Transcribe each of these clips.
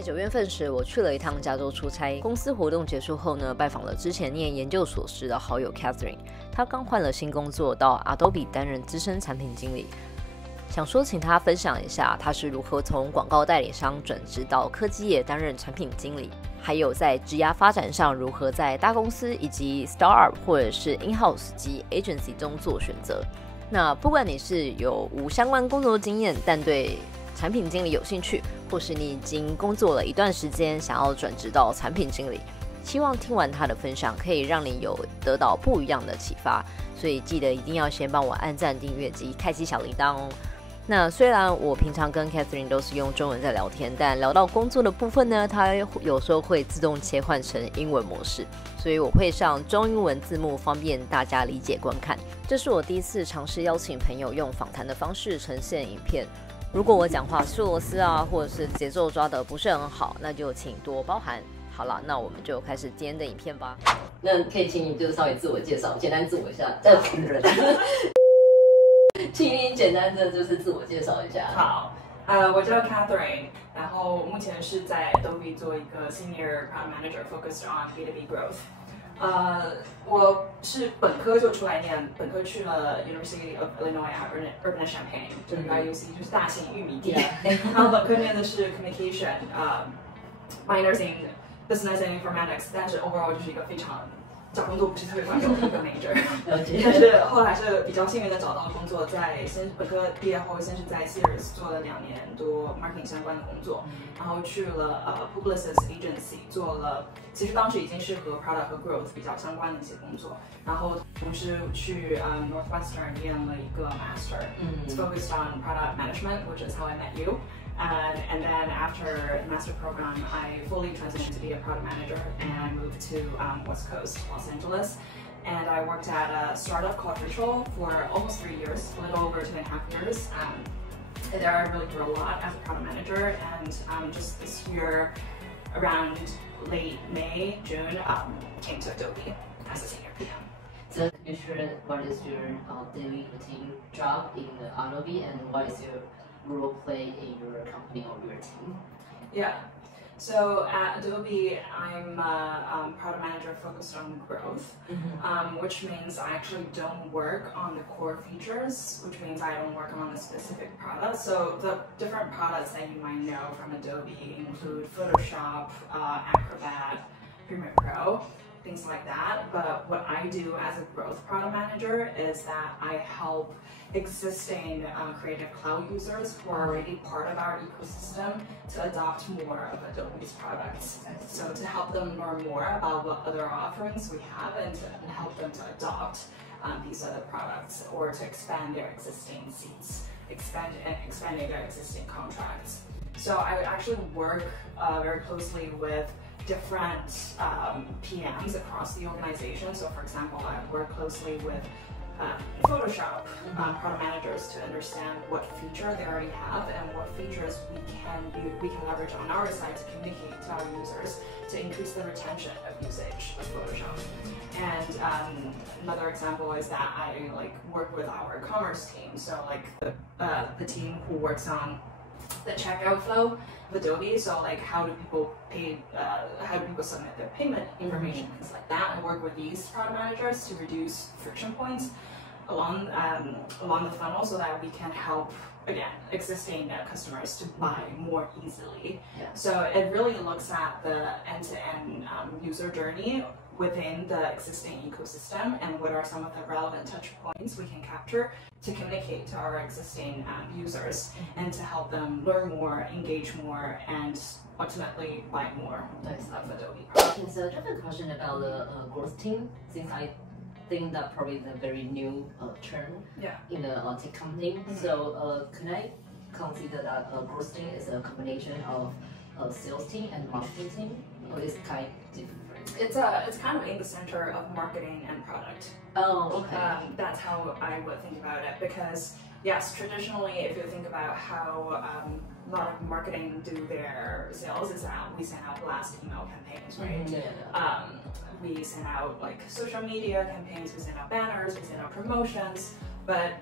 在9月份时，我去了一趟加州出差。公司活动结束后呢，拜访了之前念研究所时的好友 Catherine， 她刚换了新工作到 Adobe 担任资深产品经理。想说请她分享一下她是如何从广告代理商转职到科技业担任产品经理，还有在职涯发展上如何在大公司以及 startup 或者是 in-house 及 agency 中做选择。那不管你是有无相关工作经验，但对产品经理有兴趣，或是你已经工作了一段时间想要转职到产品经理，希望听完他的分享可以让你有得到不一样的启发，所以记得一定要先帮我按赞、订阅及开启小铃铛哦。那虽然我平常跟 Catherine 都是用中文在聊天，但聊到工作的部分呢，它有时候会自动切换成英文模式，所以我会上中英文字幕，方便大家理解观看。这是我第一次尝试邀请朋友用访谈的方式呈现影片。如果我讲话吃螺丝啊，或者是节奏抓得不是很好，那就请多包涵。好了，那我们就开始今天的影片吧。那可以请你就稍微自我介绍，简单自我一下，这样人。请你简单的就是自我介绍一下。好，我叫 Catherine， 然后目前是在 Adobe 做一个 Senior Product Manager focused on B2B Growth。我是本科就出来念，本科去了 University of Illinois Urban Champaign， 就是 UIUC， 就是大型玉米地。然后本科念的是 Communication， minors in Business and Informatics， 但是 overall 就是一个非常找工作不是特别管用的一个 major。但是后来是比较幸运的找到工作，本科毕业后先是在 Sears 做了2年多 marketing 相关的工作，然后去了Publicis agency 做了，其实当时已经是和 product 和 growth 比较相关的一些工作，然后同时去Northwestern 念了一个 master，it's focused on product management, which is how I met you. And then after the master program, I fully transitioned to be a product manager and I moved to West Coast, Los Angeles. And I worked at a startup called Ritual for almost 3 years, a little over 2.5 years. And there I really grew a lot as a product manager. And just this year, around late May, June, came to Adobe as a senior PM. So could you share what is your daily routine job in Adobe and what is your role play in your company or your team? Yeah. So at Adobe, I'm a product manager focused on growth, which means I actually don't work on the core features, which means I don't work on the specific products. So the different products that you might know from Adobe include Photoshop, Acrobat, Premiere Pro, things like that. But what I do as a growth product manager is that I help existing Creative Cloud users who are already part of our ecosystem to adopt more of Adobe's products. So to help them learn more about what other offerings we have and to help them to adopt these other products or to expand their existing seats, expanding their existing contracts. So I actually work very closely with different PMs across the organization. So for example, I work closely with Photoshop product managers to understand what feature they already have and what features we can leverage on our side to communicate to our users to increase the retention of usage of Photoshop. And another example is that I work with our commerce team. So the team who works on the checkout flow of Adobe, so how do people pay, how do people submit their payment information, things like that. I work with these product managers to reduce friction points along the funnel so that we can help, again, existing customers to buy more easily. Yeah. So it really looks at the end-to-end user journey within the existing ecosystem and what are some of the relevant touch points we can capture to communicate to our existing users and to help them learn more, engage more, and ultimately buy more of Adobe. Okay, so I have a question about the growth team, since I think that probably is a very new term in the tech company. So can I consider that growth team is a combination of a sales team and marketing team, or is it kind of different? It's kind of in the center of marketing and product. Oh, okay. That's how I would think about it, because yes, traditionally, if you think about how a lot of marketing do their sales, is that we send out blast email campaigns, right? We send out social media campaigns, we send out banners, we send out promotions, but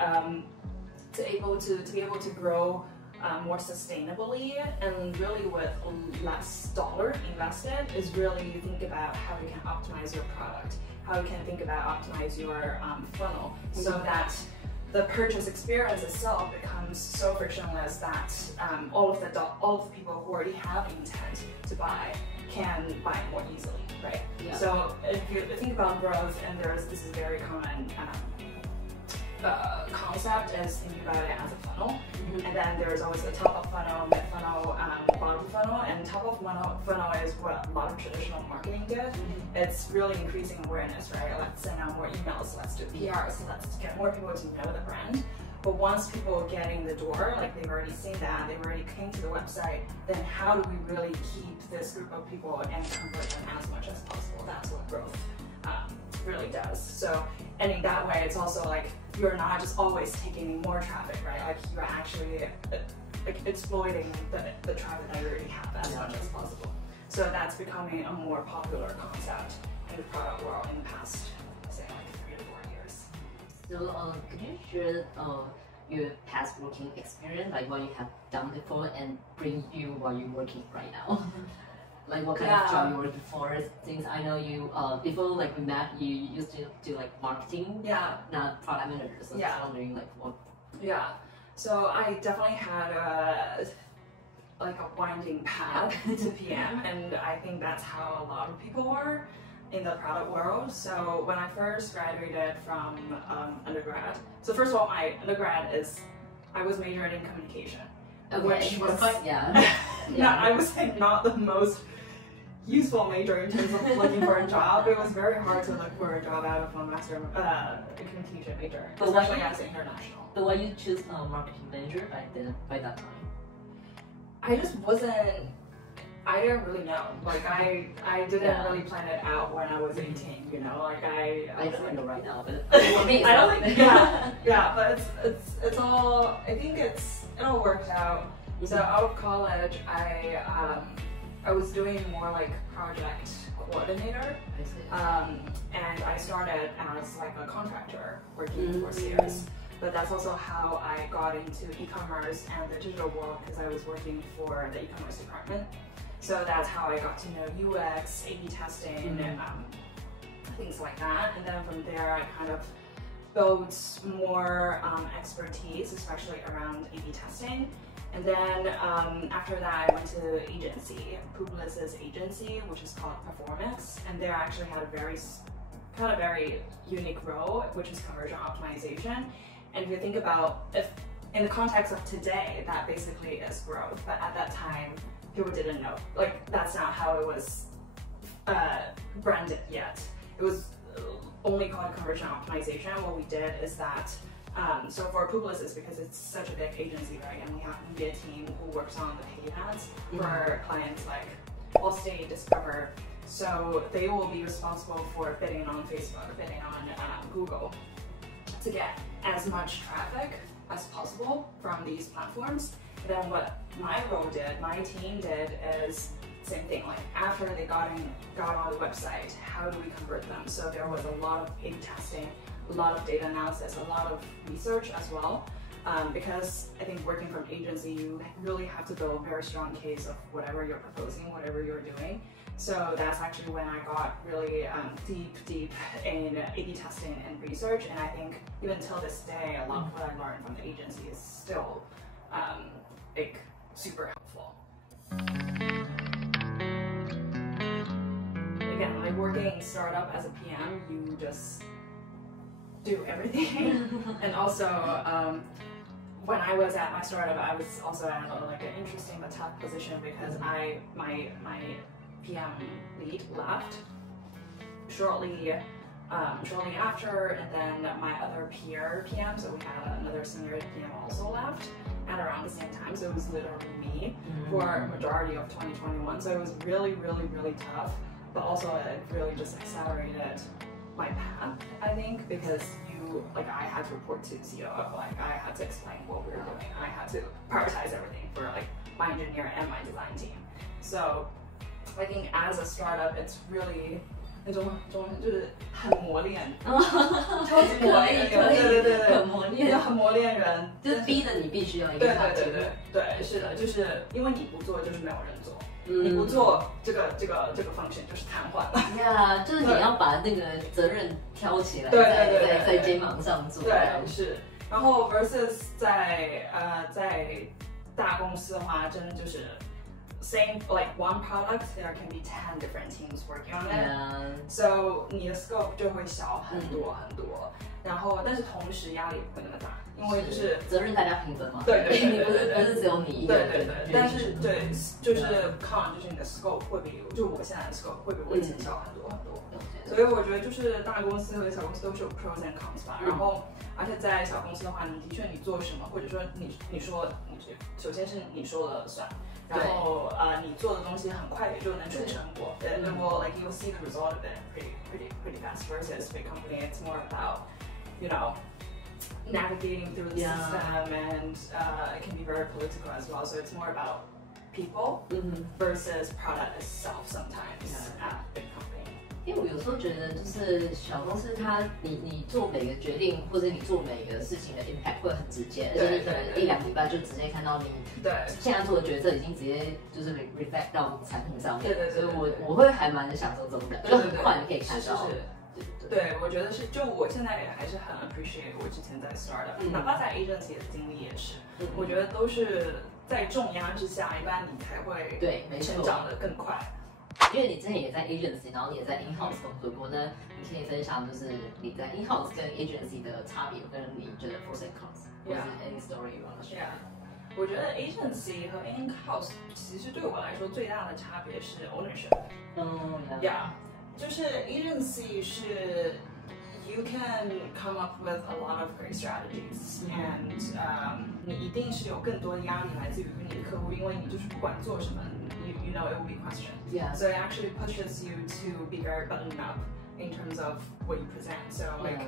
to be able to grow more sustainably and really with less dollar invested is really think about how you can optimize your product, how you can think about optimize your funnel so that the purchase experience itself becomes so frictionless that all of the people who already have intent to buy can buy more easily, right? Yeah. So if you think about growth, and this is very common concept is thinking about it as a funnel, and then there's always the top of funnel, mid funnel, bottom funnel, and top of funnel is what a lot of traditional marketing did. It's really increasing awareness, right? Let's send out more emails, let's do PR, so let's get more people to know the brand. But once people get in the door, like they've already seen that, they've already came to the website, then how do we really keep this group of people and convert them as much as possible? That's what growth really does. So, and in that way, it's also like you're not just always taking more traffic, right? Like you're actually like exploiting the traffic that you already have as much as possible. So that's becoming a more popular concept in the product world in the past, say, like 3 to 4 years. So, could you share your past working experience, like what you have done before, and bring you what you're working right now? Like what kind of job you worked before? Since I know you before like we met, you used to do like marketing, not product manager. So I was wondering like what. Yeah, so I definitely had like a winding path to PM, and I think that's how a lot of people are in the product world. So when I first graduated from undergrad, so first of all, my undergrad is I was majoring in communication, which was I would say not the most useful major in terms of looking for a job. It was very hard to look for a job out of a master communication major, especially as international. But why you choose marketing manager by that time? I just wasn't. I didn't really know. Like I didn't really plan it out when I was 18. You know, like I don't know right now, but for me, I don't think. But it's all. I think it all worked out. So out of college, I was doing more like project coordinator, and I started as like a contractor working for Sears. But that's also how I got into e-commerce and the digital world because I was working for the e-commerce department. So that's how I got to know UX, A/B testing, things like that. And then from there, I kind of built more expertise, especially around A/B testing. And then after that, I went to agency, Publicis agency, which is called Performance, and they actually had a very unique role, which is conversion optimization. And if you think about, if in the context of today, that basically is growth, but at that time, people didn't know. Like that's not how it was branded yet. It was only called conversion optimization. What we did is that. So for Publicis, because it's such a big agency, right, and we have a media team who works on the paid ads for clients like Allstate, Discover. So they will be responsible for bidding on Facebook, bidding on Google to get as much traffic as possible from these platforms. And then what my role did, my team did is same thing. Like after they got on the website, how do we convert them? So there was a lot of A/B testing, a lot of data analysis, a lot of research as well. Because I think working from agency, you really have to build a very strong case of whatever you're proposing, whatever you're doing. So that's actually when I got really deep in A/B testing and research. And I think even till this day, a lot of what I learned from the agency is still like super helpful. Again, like working in startup as a PM, you just do everything. And also, when I was at my startup, I was also at like an interesting but tough position because my PM lead left shortly after, and then my other peer PM, so we had another senior PM also left at around the same time. So it was literally me for a majority of 2021. So it was really tough, but also it really just accelerated my path, I think, because I had to report to COO, like I had to explain what we were doing. I had to prioritize everything for like my engineer and my design team. So I think as a startup, it's really 那种就是很磨练，超级磨练，对，很磨练，很磨练人，就是逼着你必须要一个踏进。对，是的，就是因为你不做，就是没有人做。你不做这个 function 就是瘫痪了。呀，就是你要把那个责任挑起来，在肩膀上做。对，是。然后 versus 在大公司的话，真的就是 same like one product there can be 10 different teams working on it。So 你的 scope 就会小很多。然后，但是同时压力也不会那么大，因为就是责任大家平分嘛。对，不是只有你一个人。对。但是就是 con 就是你的 scope 会比，就我现在的 scope 会比我减小很多。所以我觉得就是大公司和小公司都是有 pros and cons 吧。然后，而且在小公司的话，你的确你做什么，或者说你说首先是你说了算。然后你做的东西很快也就能出成果。And well, like you'll see the result of it pretty fast. Versus big company, it's more about navigating through the system, and it can be very political as well. So it's more about people versus product itself sometimes at big company. 因为我有时候觉得，就是小公司你做每个决定或者你做每个事情的 impact 会很直接，而且你可能1-2礼拜就直接看到你现在做的决策已经直接就是 reflect 到产品上面。所以我会还蛮享受这种感觉，就很快你可以看到。对，我觉得是，就我现在也还是很 appreciate 我之前在 startup，哪怕在 agency 的经历也是，我觉得都是在重压之下，一般你才会成长得更快。因为你之前也在 agency， 然后你也在 in-house 工作过，那你可以分享就是你在 in-house 跟 agency 的差别，跟你觉得 pros and cons， 或是 any story you want to share？ 我觉得 agency 和 in-house 其实对我来说最大的差别是 ownership。就是 agency 是 you can come up with a lot of great strategies and 你一定是有更多的压力来自于你的客户，因为你就是不管做什么，you know it will be questioned. So it actually pushes you to be very buttoned up in terms of what you present. So like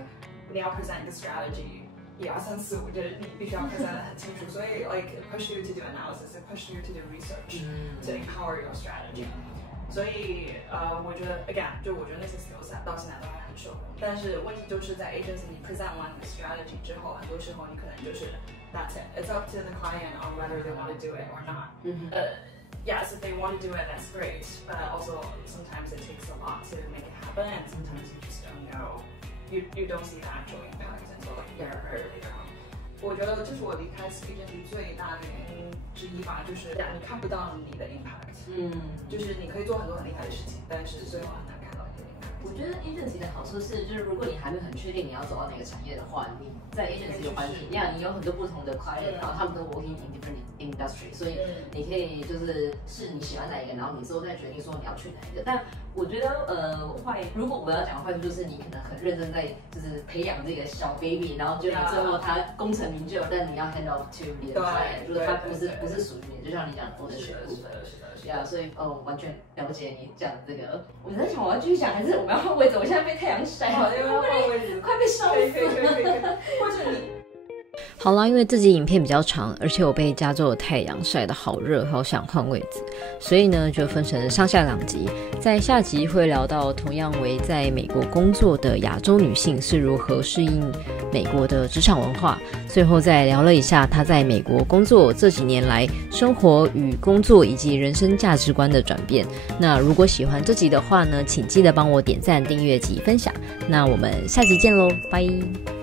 你要 present 一个 strategy， 1、2、3、4、5，就是你必须要 present 得很清楚，所以 like it pushes you to do analysis, it pushes you to do research to empower your strategy. 所以我觉得 again， 就我觉得那些 skills 到现在都还很受用。但是问题就是在 agency 你 present 完你的 strategy 之后，很多时候你可能就是 that's it. It's up to the client on whether they want to do it or not. Yes, if they want to do it, that's great. But also sometimes it takes a lot to make it happen, and sometimes you just don't know. You don't see the actual impact until like very later on. 我觉得这是我离开 agency 最大的原因之一吧，就是你看不到你的 impact。就是你可以做很多很厉害的事情，但是最后很难看到你的 impact。我觉得 agency 的好处是，就是如果你还没有很确定你要走到哪个产业的话，你在 agency 的环境一样，你有很多不同的 client， 然后他们都 working in different industry， 所以你可以就是你喜欢哪一个，然后你之后再决定说你要去哪一个。但我觉得如果我要讲的坏处就是你可能很认真在就是培养这个小 baby， 然后就你最后他功成名就，但你要 hand off to 别的 client， 就是他不是属于你，就像你讲的 ownership 部分。所以完全了解你讲这个。我在想我要继续讲，还是我们要换位置？我现在被太阳晒，好，要换位置，快被烧死了。或者你。好啦，因为这集影片比较长，而且我被加州的太阳晒得好热，好想换位置，所以呢就分成上下2集。在下集会聊到同样为在美国工作的亚洲女性是如何适应美国的职场文化，最后再聊了一下她在美国工作这几年来生活与工作以及人生价值观的转变。那如果喜欢这集的话呢，请记得帮我点赞、订阅及分享。那我们下集见咯，拜。